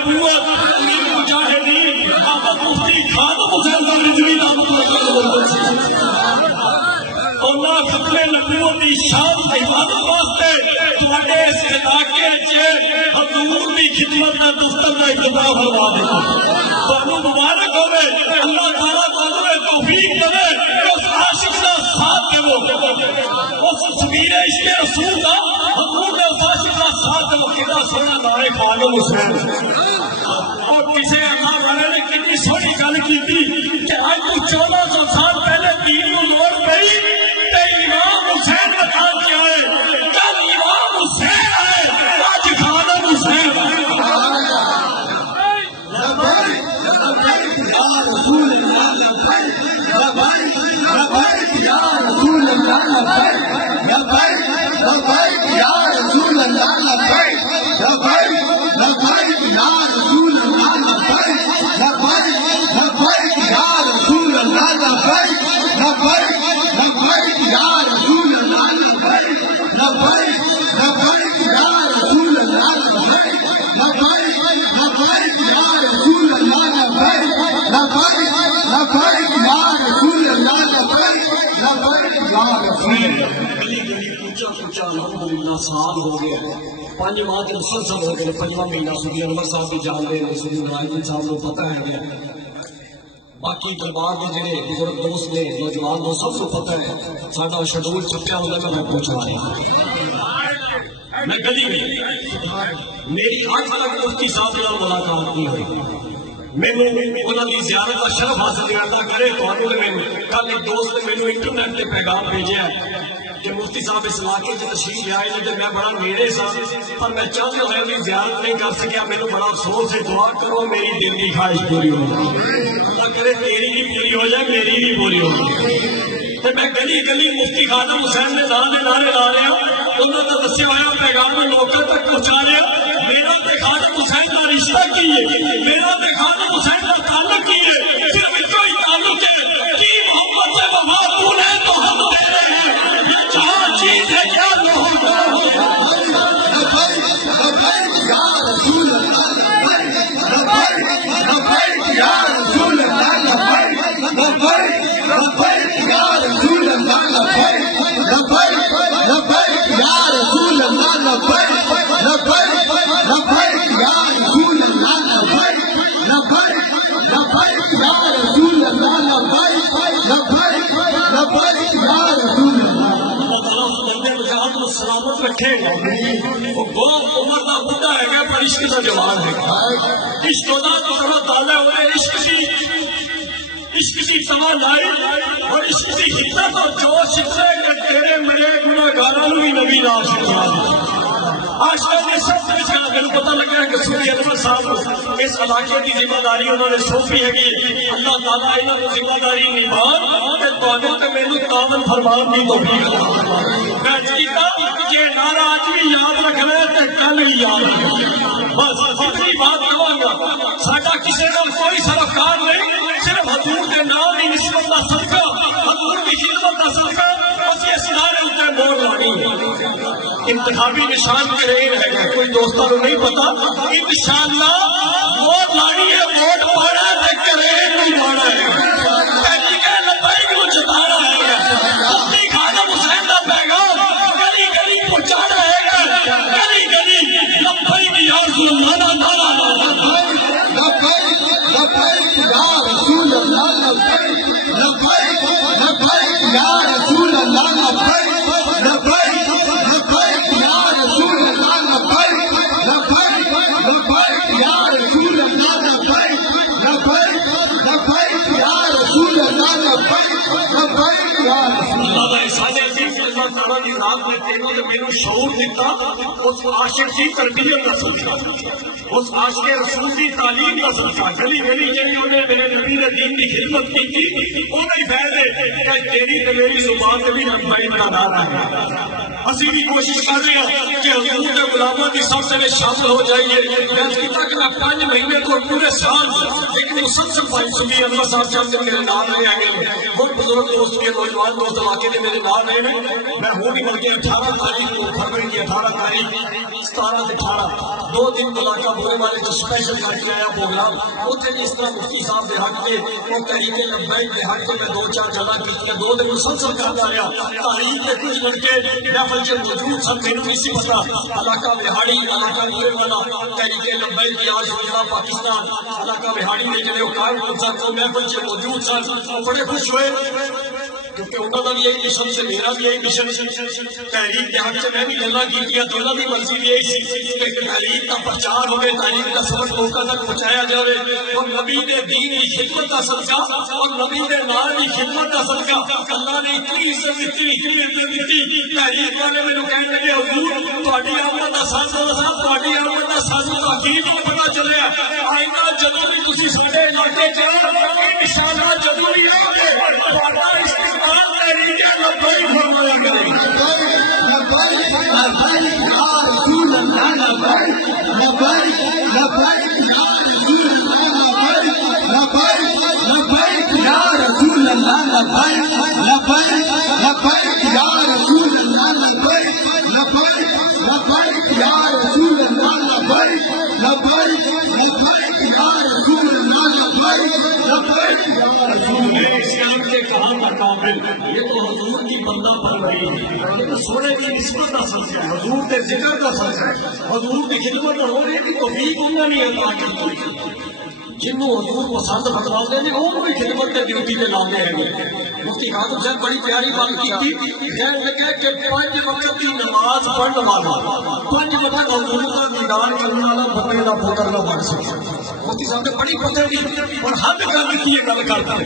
نبوت مجاہدین بابا مفتی خادم حسین صاحب رضوی رحمۃ اور نہ ختم نبوت کی شان کی حفاظت واسطے تواڈے اس علاقے وچ حضور کی خدمت کا دفتر کا افتتاح فرما دیتا تانوں مبارک ہوے اللہ تعالیٰ تانوں توفیق دے اس عاشق کا ساتھ دیو اس سبیل عشق رسول کا حضور نے اس عاشق کا ساتھ دیو کتنا سونا نعرہ خادم حسین اور کسی اللہ والے نے کتنی سونی گل کی کہ اج 1400 سال پہلے دین کو لوڑ پئی تے امام حسین بتا کے آئے کل امام حسین آئے آج خادم حسین یا رسول اللہ لبیک یا رسول اللہ لبیک یا رسول اللہ لبیک یا رسول اللہ لبیک یا رسول اللہ لبیک یا رسول اللہ لبیک یا رسول اللہ لبیک یا رسول اللہ لبیک سال ہو گیا 5 ماہ کے مسلسل ہو گئے 5واں مہینہ سودی انور صاحب بھی جان رہے ہیں سودی نورانی صاحب کو پتہ ہے گیا باقی دربار کے جڑے بزرگ دوست نے نوجوان دوست سب کو پتہ ہے ساڈا شیڈول چھپیا ہوتا ہے میں پوچھ رہا ہوں میں گلی میں میری 8 تک مفتی صاحب سے ملاقات نہیں ہوئی مینوں انہاں دی زیارت کا شرف حاصل کرنا کرے تانوں نے کل ایک دوست نے مینوں انٹرنیٹ تے پیغام بھیجا کہ مفتی صاحب اس علاقے سے تشریف لے آئے تے میں بڑا میرے ساتھ پر میں چاہتا ہوں کہ زیارت نہیں کر سکیا مینوں بڑا افسوس ہے دعا کرو میری دل کی خواہش پوری ہو جائے اللہ کرے تیری بھی پوری ہو جائے میری بھی پوری ہو جائے تے میں گلی گلی مفتی خادم حسین نے نعرے لا رہا انہوں نے دسیا ہوا پیغام میں لوگوں تک پہنچا رہا میرا تے خادم حسین کا رشتہ کی ہے میرا تے خادم حسین کا تعلق کی ہے صرف کوئی تعلق ہے کہ محبت سے وفا تو ہے تو ہم تیرے ہیں جہاں چیز ہے کیا لو یا رسول اللہ یا رسول اللہ یا رسول اللہ یا رسول اللہ سلامت رکھے بہت عمر کا بڑھا ہے پر عشق کا جوان ہے عشق اللہ تعالیٰ انہیں عشق کی تمنائی اور عشق کی حکمت اور جوش سے تیرے میرے گناہگاراں نوں بھی نبی نام سکھا آج کل یہ سب کچھ اگر پتہ لگا کہ سودی انور صاحب اس علاقے کی ذمہ داری انہوں نے سونپی ہے کہ اللہ تعالیٰ انہوں نے ذمہ داری نبھان کہ تواڈے تے مینوں تعاون فرمان دی توفیق عطا فرمائے میں کیتا کہ نعرہ آج بھی یاد رکھنا تے کل بھی یاد رکھنا بس اتنی بات کہوں گا ساڈا کسی نال کوئی سروکار نہیں صرف حضور کے نام کی نسبت کا صدقہ حضور کی خدمت کا صدقہ بس یہ سنارے اتنے موڑ لانی انتخابی نشان کرے رہ گئے کوئی دوستوں کو نہیں پتا انشاءاللہ ووٹ لانی ہے ووٹ پانا ہے کرے نہیں پانا ہے لبیک کو جتانا ہے مفتی خادم حسین کا پیغام گلی گلی پہنچانا ہے گلی گلی لبیک یا رسول اللہ نعرہ لبیک یا رسول اللہ لبیک یا رسول اللہ شعور دیتا اس عاشق کی تربیت کا صدقہ اس عاشق رسول کی تعلیم کا صدقہ گلی گلی جنہوں نے میرے نبی نے دین کی خدمت کی تھی انہیں فائدے کہ تیری تے میری زبان تے بھی رحمت کا نعرہ ہے اسی بھی کوشش کر رہے ہیں کہ حضور کے غلاموں کی سب سے شامل ہو جائیے میں تک 5 مہینے کو پورے سال ایک مسلسل بھائی سنی انور صاحب سے میرے نام رہے ہیں بہت بزرگ دوست کے نوجوان دوست علاقے کے میرے نام رہے ہیں میں وہ بھی بلکہ 18 تاریخ کو فروری کی 18 تاریخ 17 سے 18 2 دن علاقہ بولے والے جو اسپیشل گاڑی جو ہے پروگرام اتنے جس طرح مفتی صاحب کے حق کے وہ تحریک لبیک کے حق کے میں 2-4 جگہ کی 2 دن مسلسل کرتا گیا تاریخ کے کچھ لڑکے محفل کے موجود سب مینوں نہیں سی پتا علاقہ بہاڑی علاقہ بولے والا تحریک لبیک کی آج وزرا پاکستان علاقہ بہاڑی میں جڑے قائم سن وہ محفل کے موجود سن وہ بڑے خوش ہوئے کیونکہ انہوں کا بھی یہی مشن سے میرا بھی یہی مشن تحریک کے حق سے میں بھی گلا کی تو انہوں بھی مرضی یہی کہ تحریک کا پرچار ہوئے تحریک کا سبق موقع تک پہنچایا جائے اور نبی نے دین کی خدمت کا صدقہ اور نبی نے نال کی خدمت کا صدقہ اللہ نے اتنی عزت اتنی حکمت دی تحریک والے میرے کہنے لگے حضور تہاڈی آمد دا سانو تہاڈی آمد دا سانو حقیق پتہ چلیا آئندہ جدوں بھی تسی ساڈے علاقے چ انشاءاللہ جدوں بھی آؤ تہاڈا استقبال تحریک لبیک فرمایا کرے یہ تو حضور کی بندہ پر رہی ہے یہ تو سونے کی نسبت کا سلسلہ ہے حضور کے ذکر کا سلسلہ ہے حضور کی خدمت ہو رہی ہے توفیق انہوں نے عطا کی جنہوں حضور پسند بتلا دے نے وہ بھی خدمت کے ڈیوٹی پہ لانے ہیں مفتی خاتم صاحب بڑی پیاری بات کی کہنے لگے کہ 5 وقت کی نماز پڑھنے والا 5 وقت حضور کا دیدار کرنے والا بندے کا پتر نہ بن سکتا مفتی صاحب نے بڑی پتہ دی اور ہر گل کی گل کرتا ہے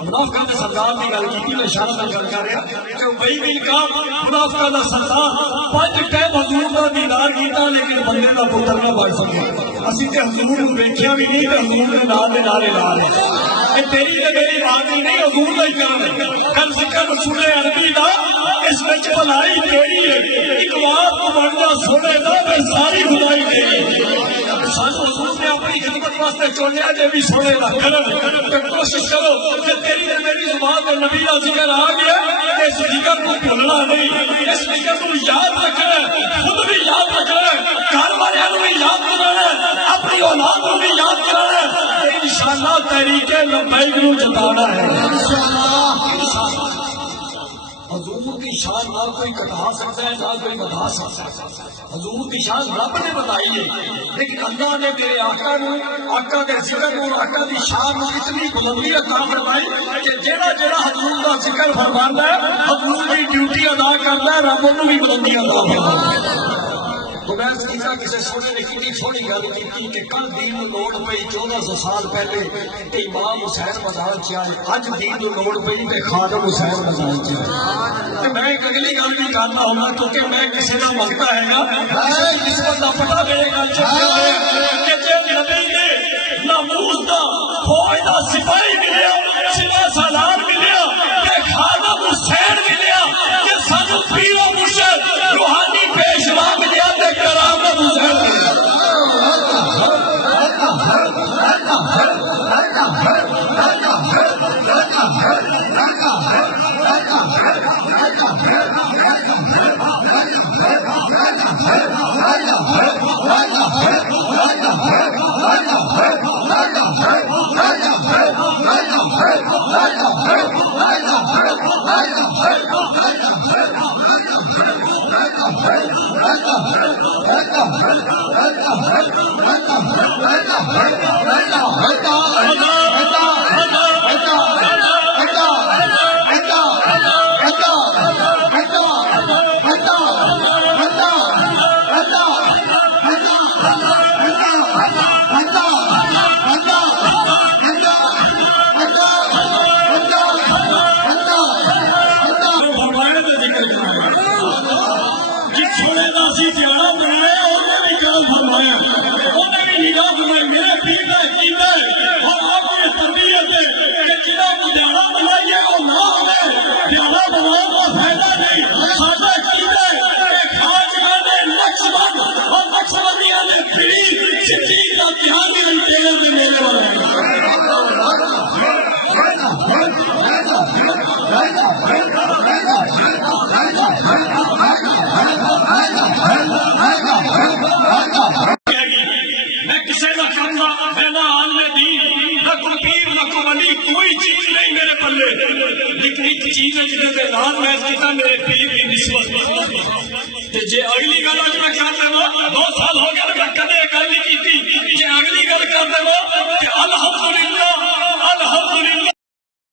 منافقہ کے سردار کی گل کی میں اشارہ نہ کر رہا کہ وہی بھی کا منافقہ کا سردار 5 ٹائم حضور کا دیدار کیتا لیکن بندے کا پتر نہ بن سکتا اسی تے حضور کو دیکھیا بھی نہیں تے حضور کے نام دے نعرے لا رہے کہ تیری تے میری بات نہیں حضور کا ہی کرنا کل ذکر رسول عربی دا اس وچ بھلائی تیری ہے ایک بات کو بن جا سونے دا پھر ساری خدائی تیری سانو حضور نے اپنی خدمت واسطے چنیا جے بھی سونے دا کرن تے کوشش کرو کہ تیری تے میری زبان تے نبی دا ذکر آ گیا اس ذکر کو بھولنا نہیں اس ذکر کو یاد رکھنا خود بھی یاد رکھنا گھر والوں کو بھی یاد کرنا اپنی اولاد کو بھی یاد کرانا ہے انشاءاللہ تحریک لبیک کو جتانا ہے انشاءاللہ حضور کی شان نہ کوئی کٹا سکتا ہے نہ کوئی بتا سکتا ہے حضور کی شان رب نے بتائی ہے لیکن اللہ نے میرے آقا نے آقا کے ذکر اور آقا کی شان میں اتنی بلندی عطا فرمائی کہ جڑا جڑا حضور کا ذکر فرماتا ہے حضور کی ڈیوٹی ادا کرتا ہے رب انہوں بھی بلندی عطا فرماتا ہے تو میں سیدھا کسی سونے نے کتنی سونی گل کی کہ کل دین کو لوڑ پئی 1400 سال پہلے کہ امام حسین میدان چ آئے اج دین کو لوڑ پئی کہ خادم حسین میدان چ آئے میں ایک اگلی گل بھی کرنا ہوں کیونکہ میں کسی کا منگتا ہے نا جس کو نہ پتا میرے گل کہ جب نبی نے ناموس دا فوج دا سپاہی ملیا سپاہ سالار ملیا کہ خادم حسین ملیا کہ سانو پیر و مرشد روحانی پیشوا ملیا تے کرامت حسین میں کسے نہ کروں گا میں نہ عالم دین نہ کوئی پیر نہ کوئی ولی کوئی چیز نہیں میرے پلے لیکن ایک چیز ہے جنہیں میں نام میں کیتا میرے پیر کی نسبت تے جے اگلی گل